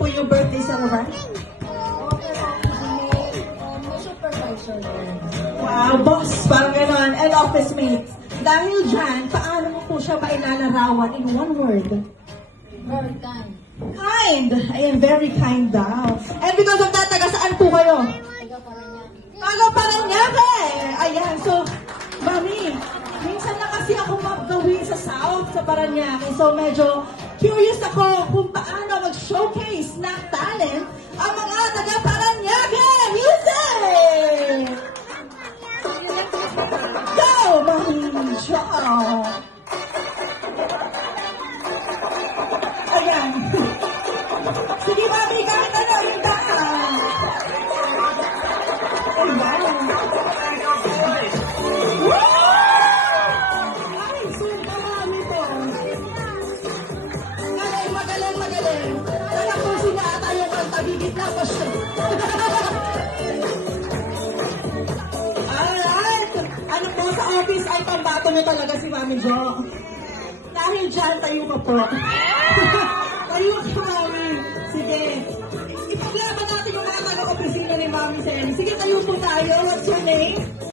po yung birthday celebration? Wow, boss, parang gano'n. And office mates. Dahil dyan, paano mo po siya mailalarawan in one word? Very kind. Kind. Ayan, very kind daw. And because of that, taga saan po kayo? Taga Paranaque. Taga Paranaque! Ayan, so, Mami, minsan na kasi ako magawin sa South, sa Paranaque. So, medyo curious ako kung paano mag-showcase ng talent ang mga taga Paranaque! Music! Go, Mami! Ciao! Ayan. Sige, Mami, kahit ano, yung daan. Ay, wow. Ay, super marami po. Magaling, magaling, magaling. Kaya po sinata yung kantagigit na pa siya. Alright. Ano po, sa office ay pambato nyo talaga si Mami Jo. Dahil dyan, tayo ka po. Tayo ka, Mami. Sige. Ipaglaban natin yung mga taga-opisina ni Mami Sen. Sige, tayo po tayo. What's your name?